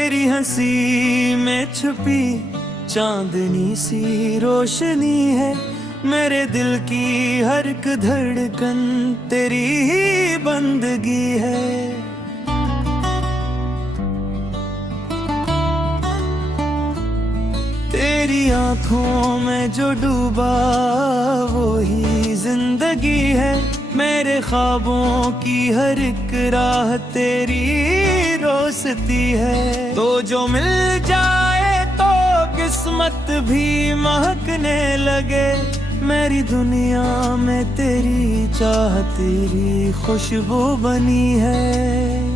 तेरी हंसी में छुपी चांदनी सी रोशनी है, मेरे दिल की हर एक धड़कन तेरी ही बंदगी है। तेरी आंखों में जो डूबा वो ही जिंदगी है, मेरे ख्वाबों की हर एक राह तेरी रोशती है। तो जो मिल जाए तो किस्मत भी महकने लगे, मेरी दुनिया में तेरी चाह तेरी खुशबू बनी है।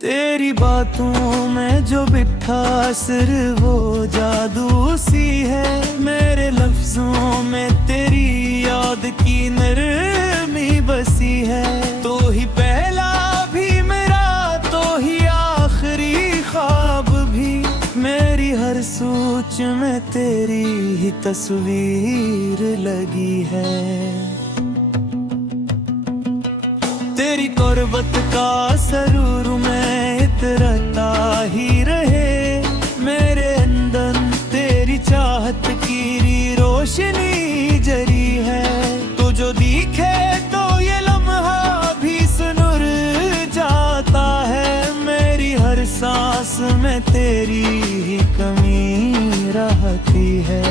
तेरी बातों में जो बिठा सिर वो जादू सी है, मेरे लफ्जों में तेरी याद की नरमी बसी है। तो ही पहला भी मेरा तो ही आखिरी ख्वाब भी, मेरी हर सोच में तेरी ही तस्वीर लगी है। तेरी कुर्बत का सरूर में इतरता ही रहे, मेरे अंदर तेरी चाहत की रोशनी जरी है। तू जो दिखे तो ये लम्हा भी सुनुर जाता है, मेरी हर सांस में तेरी ही कमी रहती है।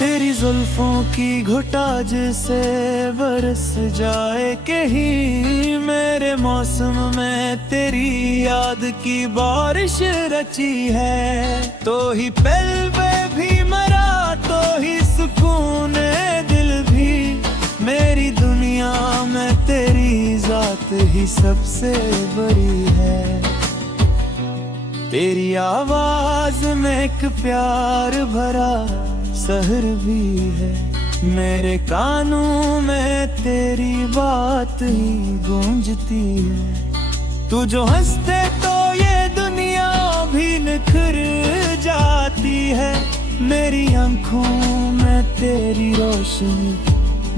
तेरी जुल्फों की घुटाज से बरस जाए कहीं, मेरे मौसम में तेरी याद की बारिश रची है। तो ही पल में भी मरा तो ही सुकून दिल भी, मेरी दुनिया में तेरी जात ही सबसे बड़ी है। तेरी आवाज में एक प्यार भरा सहर भी है, मेरे कानों में तेरी बात ही गूंजती है। तू जो हंसते तो ये दुनिया भी निखर जाती है, मेरी आंखों में तेरी रोशनी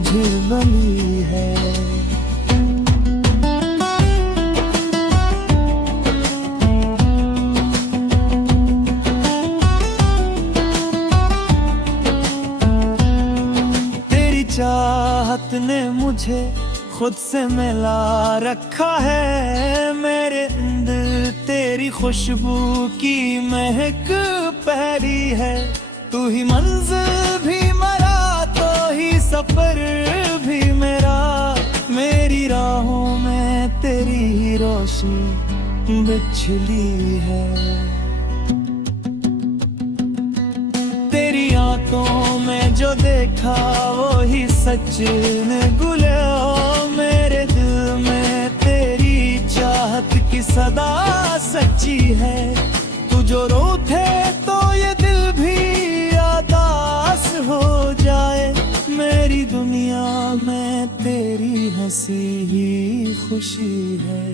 झिलमिली है। चाहत ने मुझे खुद से मिला रखा है, मेरे अंदर तेरी खुशबू की महक पहरी है। तू ही मंजिल भी मरा तो ही सफर भी मेरा, मेरी राहों में तेरी ही रोशनी बिछली है। तेरी आंखों में जो देखा वो ही सच निकला, मेरे दिल में तेरी चाहत की सदा सच्ची है। तू जो रूठे तो ये दिल भी उदास हो जाए, मेरी दुनिया में तेरी हंसी ही खुशी है।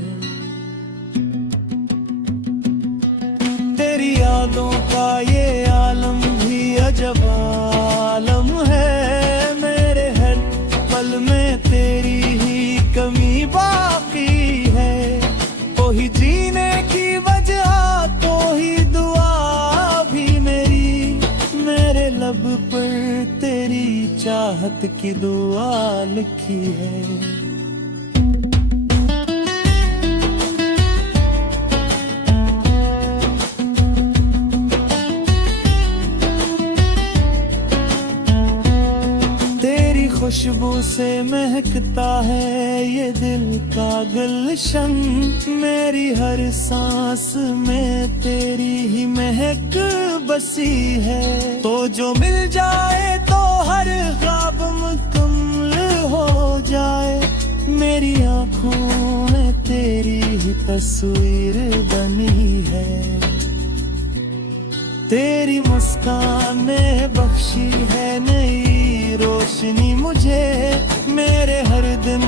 तेरी यादों का ये आलम भी अजब आलम है, मेरे हर पल में तेरी ही कमी बाकी है। तो ही जीने की वजह तो ही दुआ भी मेरी, मेरे लब पर तेरी चाहत की दुआ लिखी है। खुशबू से महकता है ये दिल का गुलशन, मेरी हर सांस में तेरी ही महक बसी है। तो जो मिल जाए तो हर ख्वाब मुकम्मल हो जाए, मेरी आंखों में तेरी ही तस्वीर बनी है। तेरी मुस्कान ने बख्शी है नई रोशनी मुझे, मेरे हर दिन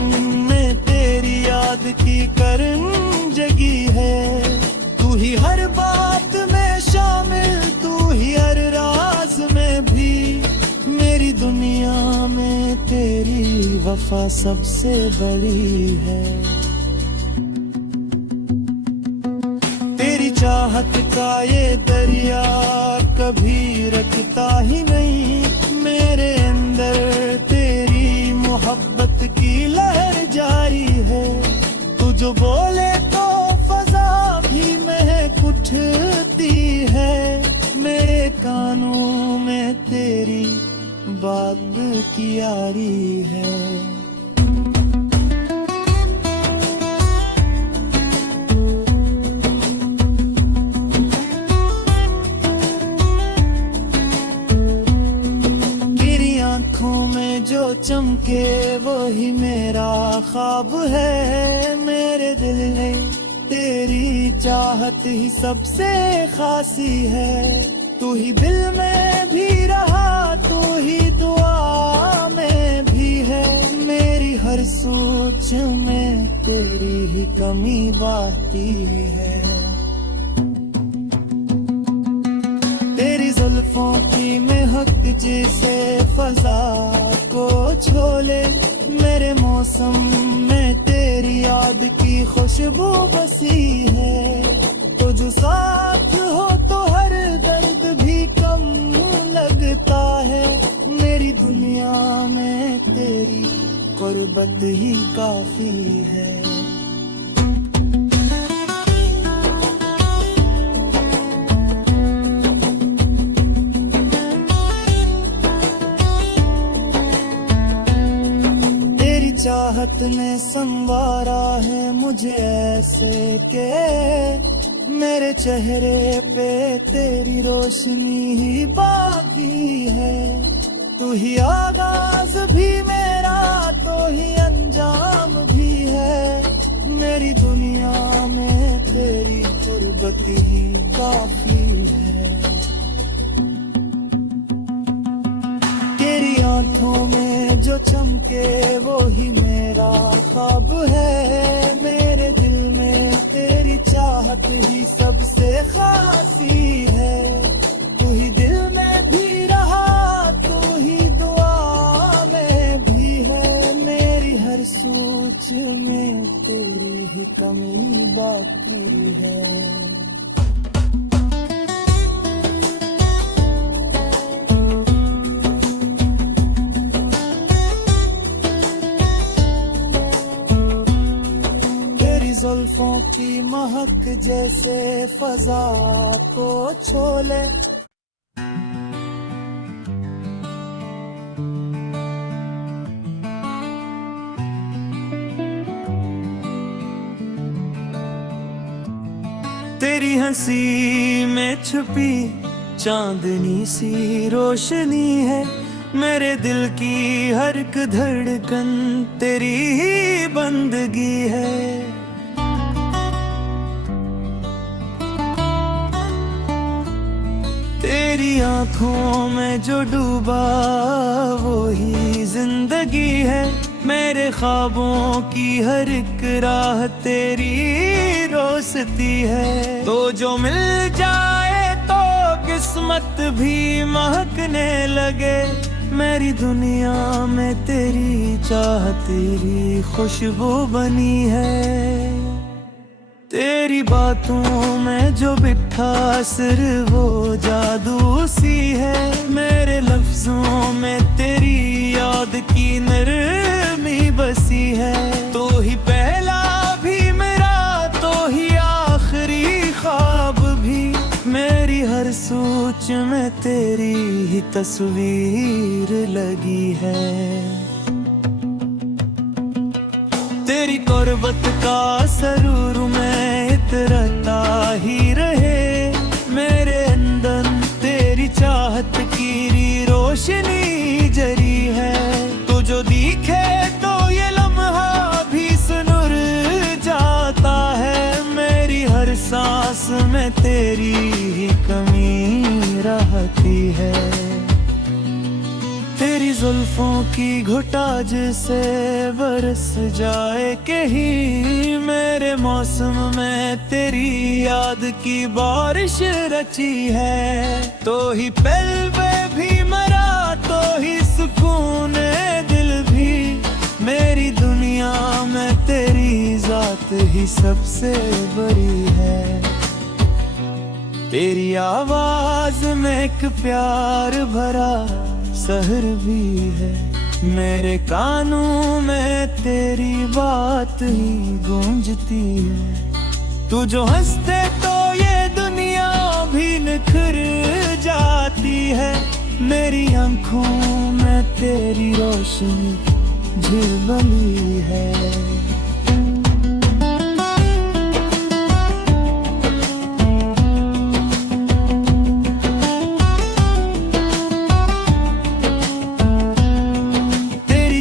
में तेरी याद की करन जगी है। तू ही हर बात में शामिल, तू ही हर राज में भी, मेरी दुनिया में तेरी वफा सबसे बड़ी है। चाहत का ये दरिया कभी रखता ही नहीं। मेरे अंदर तेरी मोहब्बत की लहर जारी है। तू जो बोले तो फजा भी महक उठती है। मेरे कानों में तेरी बात की यारी है। आँखों में जो चमके वही मेरा ख्वाब है। मेरे दिल ने तेरी चाहत ही सबसे खासी है। तू ही दिल में भी रहा, तू ही दुआ में भी है। मेरी हर सोच में तेरी ही कमी बाकी है। तेरी जुल्फों की महक जैसे फजा को छोले। मेरे मौसम में तेरी याद की खुशबू बसी है। तो जो साथ हो तो हर दर्द भी कम लगता है। मेरी दुनिया में तेरी गुर्बत ही काफी है। चाहत ने संवारा है मुझे ऐसे के मेरे चेहरे पे तेरी रोशनी ही बाकी है। तू ही आगाज भी मेरा, तो ही अंजाम भी है। मेरी दुनिया में तेरी गुर्बत ही काफी है। तेरी आंखों में जो चमके वो ही मेरा ख्वाब है। मेरे दिल में तेरी चाहत ही सबसे खासी है। तू ही दिल में भी रहा, तू ही दुआ में भी है। मेरी हर सोच में तेरी ही कमी बाकी है। जुल्फों की महक जैसे फजा को छोले। तेरी हंसी में छुपी चांदनी सी रोशनी है। मेरे दिल की हर एक धड़कन तेरी ही बंदगी है। तेरी आँखों में जो डूबा वो ही जिंदगी है। मेरे ख्वाबों की हर एक राह तेरी रोशती है। तो जो मिल जाए तो किस्मत भी महकने लगे। मेरी दुनिया में तेरी चाह तेरी खुशबू बनी है। तेरी बातों में जो बिठा सिर वो जादू सी है। मेरे लफ्जों में तेरी याद की नरमी बसी है। तो ही पहला भी मेरा, तो ही आखिरी ख्वाब भी। मेरी हर सोच में तेरी ही तस्वीर लगी है। तेरी गुर्बत का सरूर में इतरता ही रहे। मेरे अंदर तेरी चाहत की रोशनी जरी है। तू जो दिखे तो ये लम्हा भी सुनुर जाता है। मेरी हर सांस में तेरी ही कमी रहती है। तेरी जुल्फों की घुटाज से बरस जाए कहीं। मेरे मौसम में तेरी याद की बारिश रची है। तो ही पल में भी मरा, तो ही सुकून दिल भी। मेरी दुनिया में तेरी जात ही सबसे बड़ी है। तेरी आवाज में एक प्यार भरा सहर भी है, मेरे कानों में तेरी बात ही गूंजती है। तू जो हंसते तो ये दुनिया भी निखर जाती है, मेरी आंखों में तेरी रोशनी झिलमिली है।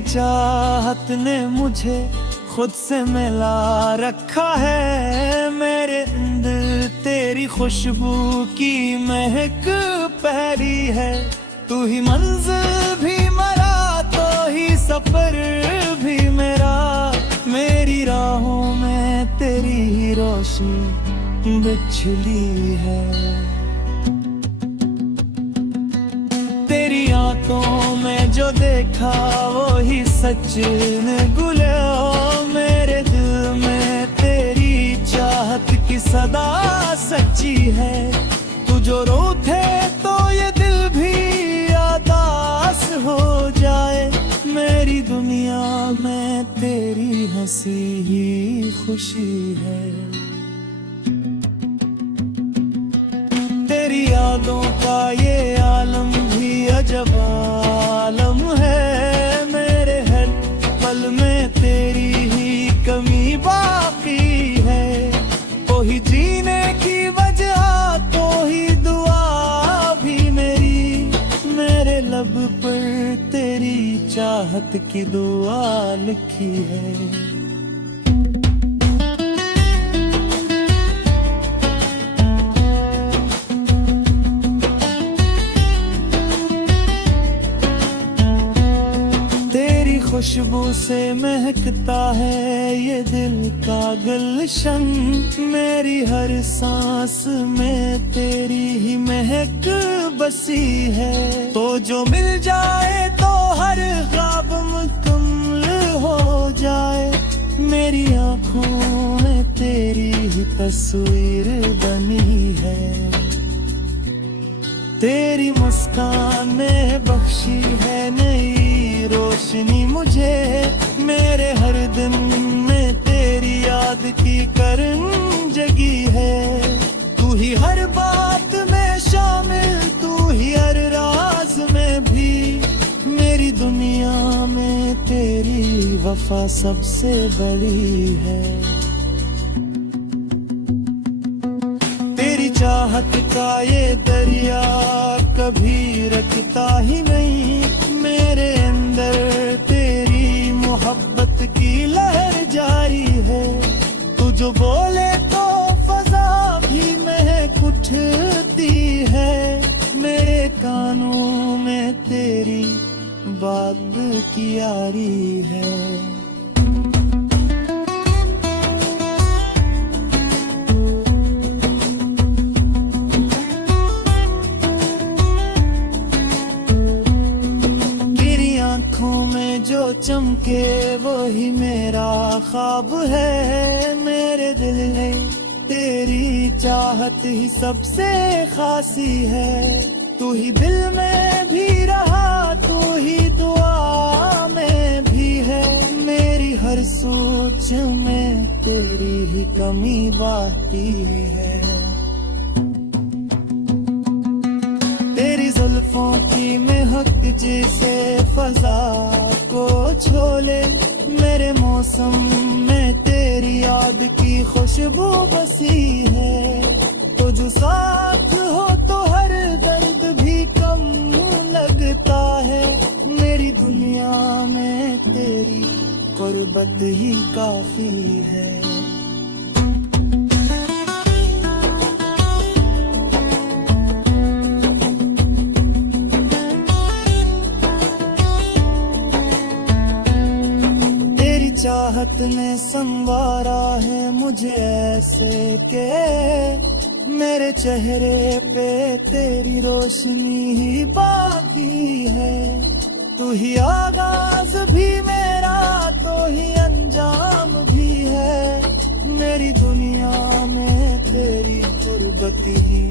चाहत ने मुझे खुद से मिला रखा है, मेरे अंदर तेरी खुशबू की महक पहली है। तू ही मंजिल भी मेरा, तो ही सफर भी मेरा, मेरी राहों में तेरी ही रोशनी बिछली है। तेरी आंखों में जो देखा वो ही सच निकला, मेरे दिल में तेरी चाहत की सदा सच्ची है। तू जो रूठे तो ये दिल भी उदास हो जाए, मेरी दुनिया में तेरी हंसी ही खुशी है। तेरी यादों का ये आलम भी अजब आलम है, मेरे हर पल में तेरी ही कमी बाकी है। तो ही जीने की वजह, तो ही दुआ भी मेरी, मेरे लब पर तेरी चाहत की दुआ लिखी है। खुशबू से महकता है ये दिल का गुलशन, मेरी हर सांस में तेरी ही महक बसी है। तो जो मिल जाए तो हर ख्वाब मुकम्मल हो जाए, मेरी आंखों में तेरी ही तस्वीर बनी है। तेरी मुस्कान ने बख्शी है नई रोशनी मुझे, मेरे हर दिन में तेरी याद की करन जगी है। तू ही हर बात में शामिल, तू ही हर राज में भी, मेरी दुनिया में तेरी वफा सबसे बड़ी है। तेरी चाहत का ये दरिया कभी रखता ही नहीं, मेरे अंदर तेरी मोहब्बत की लहर जारी है। तू जो बोले तो फजा भी महक उठती है, मेरे कानों में तेरी बात की यारी है। जो चमके वो ही मेरा ख्वाब है, मेरे दिल ने तेरी चाहत ही सबसे खासी है। तू ही दिल में भी रहा, तू ही दुआ में भी है, मेरी हर सोच में तेरी ही कमी बाकी है। तेरी जुल्फों की महक जिसे फजा को छोले, मेरे मौसम में तेरी याद की खुशबू बसी है। तो जो साथ हो तो हर दर्द भी कम लगता है, मेरी दुनिया में तेरी गुर्बत ही काफी है। चाहत ने संवारा है मुझे ऐसे के, मेरे चेहरे पे तेरी रोशनी ही बाकी है। तू ही आगाज भी मेरा, तो ही अंजाम भी है, मेरी दुनिया में तेरी गुर्बत ही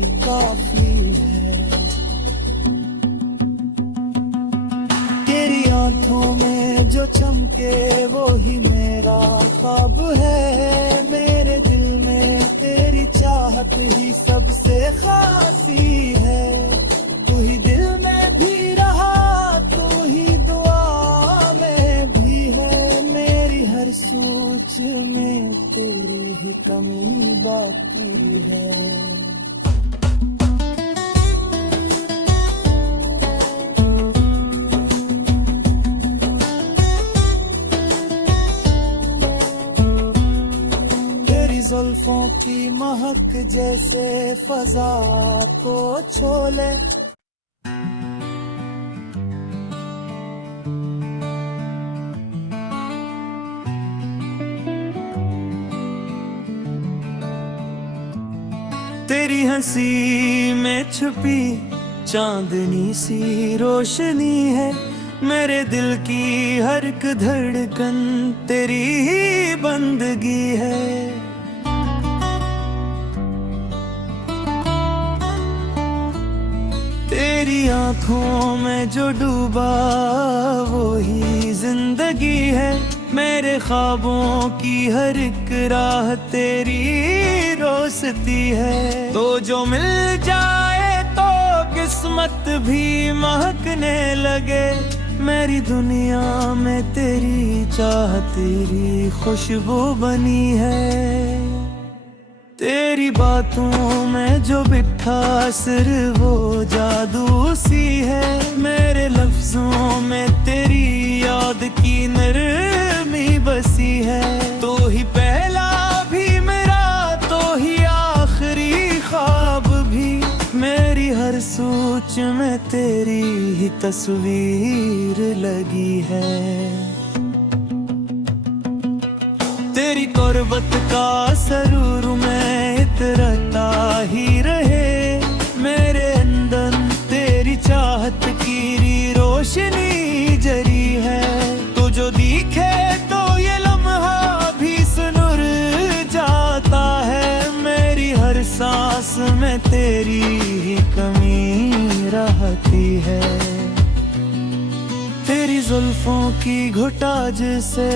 चमके वो ही मेरा ख्वाब है। मेरे दिल में तेरी चाहत ही सबसे खासी है। तू ही दिल में भी रहा, तू ही दुआ में भी है। मेरी हर सोच में तेरी ही कमी बाकी है। जुल्फों की महक जैसे फजा को छोले। तेरी हंसी में छुपी चांदनी सी रोशनी है। मेरे दिल की हर एक धड़कन तेरी ही बंदगी है। तेरी आंखों में जो डूबा वो ही जिंदगी है। मेरे ख्वाबों की हर एक राह तेरी रोशती है। तो जो मिल जाए तो किस्मत भी महकने लगे। मेरी दुनिया में तेरी चाह तेरी खुशबू बनी है। तेरी बातों में जो बिठा सिर वो जादू सी है। मेरे लफ्जों में तेरी याद की नरमी बसी है। तो ही पहला भी मेरा, तो ही आखिरी ख्वाब भी। मेरी हर सोच में तेरी ही तस्वीर लगी है। तेरी कुर्बत का सरूर में इतरता ही रहे। मेरे अंदर तेरी चाहत की रोशनी जरी है। तू जो दिखे तो ये लम्हा भी सुनुर जाता है। मेरी हर सांस में तेरी ही कमी रहती है। तेरी जुल्फों की घुटाज से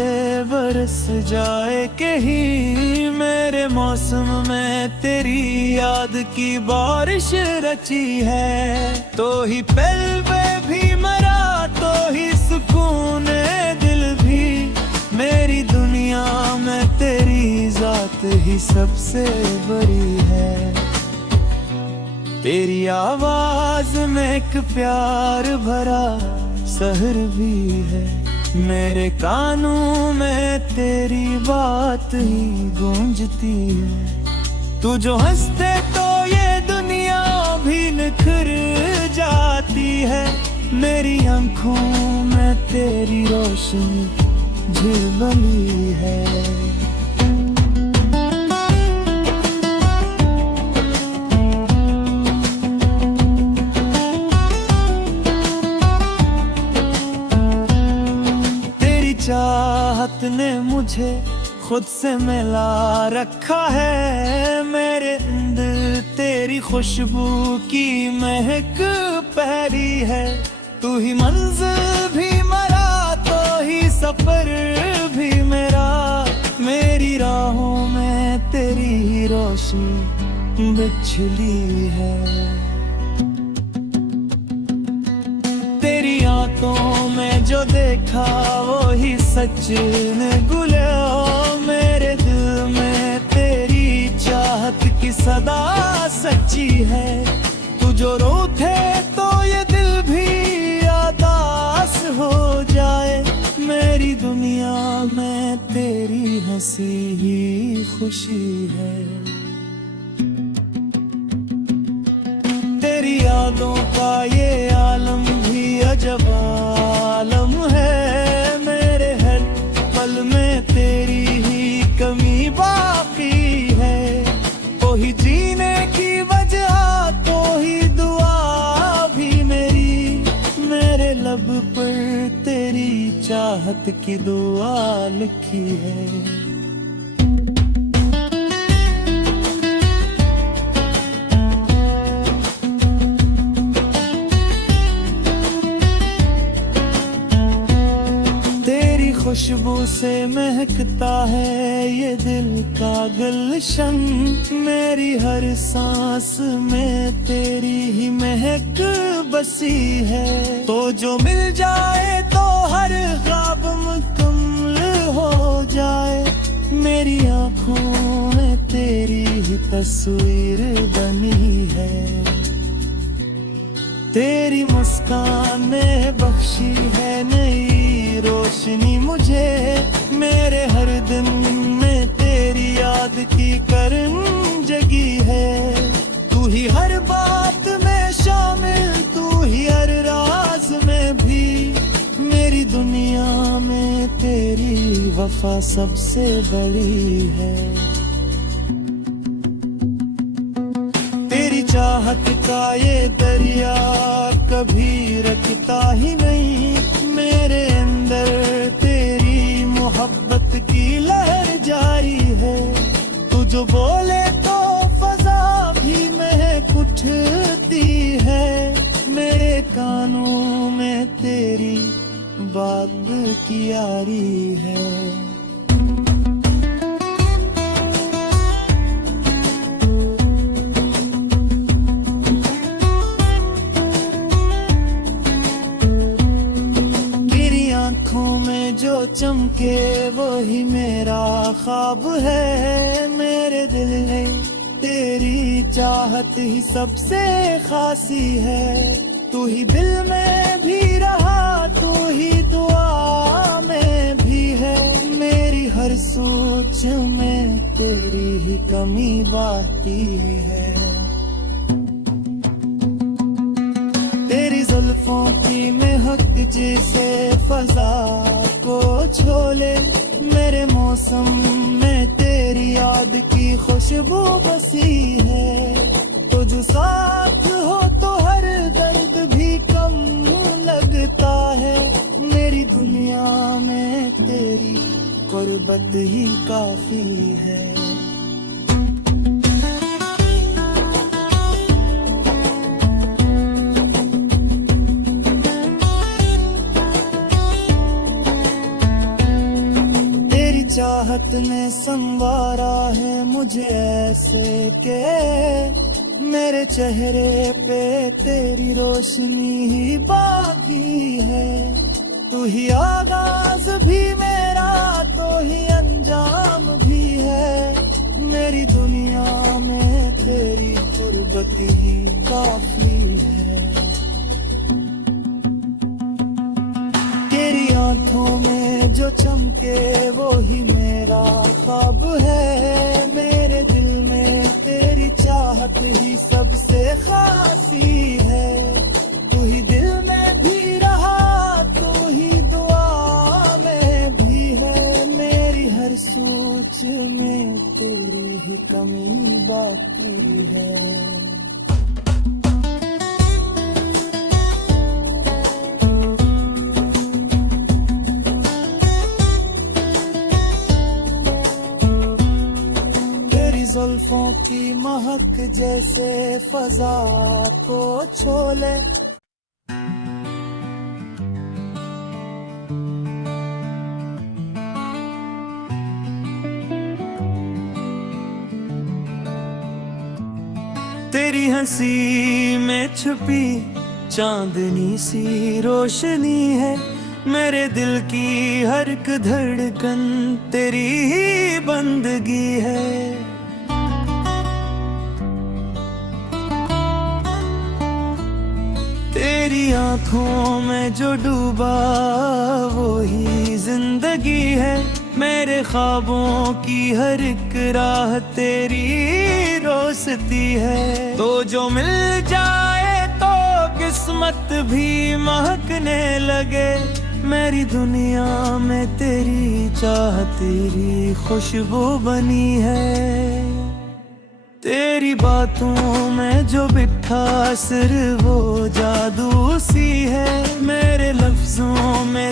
बरस जाए कहीं। मेरे मौसम में तेरी याद की बारिश रची है। तो ही पल में भी मरा, तो ही सुकून दिल भी। मेरी दुनिया में तेरी जात ही सबसे बड़ी है। तेरी आवाज में एक प्यार भरा सहर भी है। मेरे कानों में तेरी बात ही गूंजती है। तू जो हंसते तो ये दुनिया भी निखर जाती है। मेरी आंखों में तेरी रोशनी झिलमिली है। चाहत ने मुझे खुद से मिला रखा है। मेरे अंदर तेरी खुशबू की महक पहरी है। तू ही मंजिल भी मेरा, तो ही सफर भी मेरा। मेरी राहों में तेरी ही रोशनी बिछली है। तेरी आंखों में जो देखा वो ही सच निकला। मेरे दिल में तेरी चाहत की सदा सच्ची है। तू जो रूठे तो ये दिल भी उदास हो जाए। मेरी दुनिया में तेरी हंसी ही खुशी है। तेरी यादों का ये आलम भी अजब आलम है। मेरे हर पल में तेरी ही कमी बाकी है। तो ही जीने की वजह, तो ही दुआ भी मेरी। मेरे लब पर तेरी चाहत की दुआ लिखी है। खुशबू से महकता है ये दिल का गुलशन। मेरी हर सांस में तेरी ही महक बसी है। तो जो मिल जाए तो हर ख्वाब मुकम्मल हो जाए। मेरी आँखों में तेरी ही तस्वीर बनी है। तेरी मुस्कान ने बख्शी है नई रोशनी मुझे। मेरे हर दिन में तेरी याद की करन जगी है। तू ही हर बात में शामिल, तू ही हर राज में भी। मेरी दुनिया में तेरी वफा सबसे बड़ी है। तेरी चाहत का ये दरिया कभी रखता ही नहीं। मेरे अंदर तेरी मोहब्बत की लहर जारी है। तू जो बोले तो फजा भी महक उठती है। मेरे कानों में तेरी बात की यारी है। आँखों में जो चमके वही मेरा ख्वाब है। मेरे दिल में तेरी चाहत ही सबसे खासी है। तू ही दिल में भी रहा, तू ही दुआ में भी है। मेरी हर सोच में तेरी ही कमी बाकी है। तेरी जुल्फों की महक जैसे फजा को छोले। मेरे मौसम में तेरी याद की खुशबू बसी है। तो जो साथ हो तो हर दर्द भी कम लगता है। मेरी दुनिया में तेरी गुर्बत ही काफी है। चाहत ने संवारा है मुझे ऐसे के मेरे चेहरे पे तेरी रोशनी ही बाकी है। तू ही आगाज भी मेरा, तो ही अंजाम भी है। मेरी दुनिया में तेरी गुर्बत ही काफी है। तेरी आंखों में जो चमके वो ही मेरा ख्वाब है। मेरे दिल में तेरी चाहत ही सबसे खासी है। तू ही दिल में भी रहा, तू ही दुआ में भी है। मेरी हर सोच में तेरी ही कमी बाकी है। जुल्फों की महक जैसे फजा को छोले। तेरी हंसी में छुपी चांदनी सी रोशनी है। मेरे दिल की हर एक धड़कन तेरी ही बंदगी है। तेरी आँखों में जो डूबा वो ही जिंदगी है। मेरे ख्वाबों की हर एक राह तेरी रोशती है। तो जो मिल जाए तो किस्मत भी महकने लगे। मेरी दुनिया में तेरी चाह तेरी खुशबू बनी है। तेरी बातों में जो बिठा सिर वो जादू सी है। मेरे लफ्जों में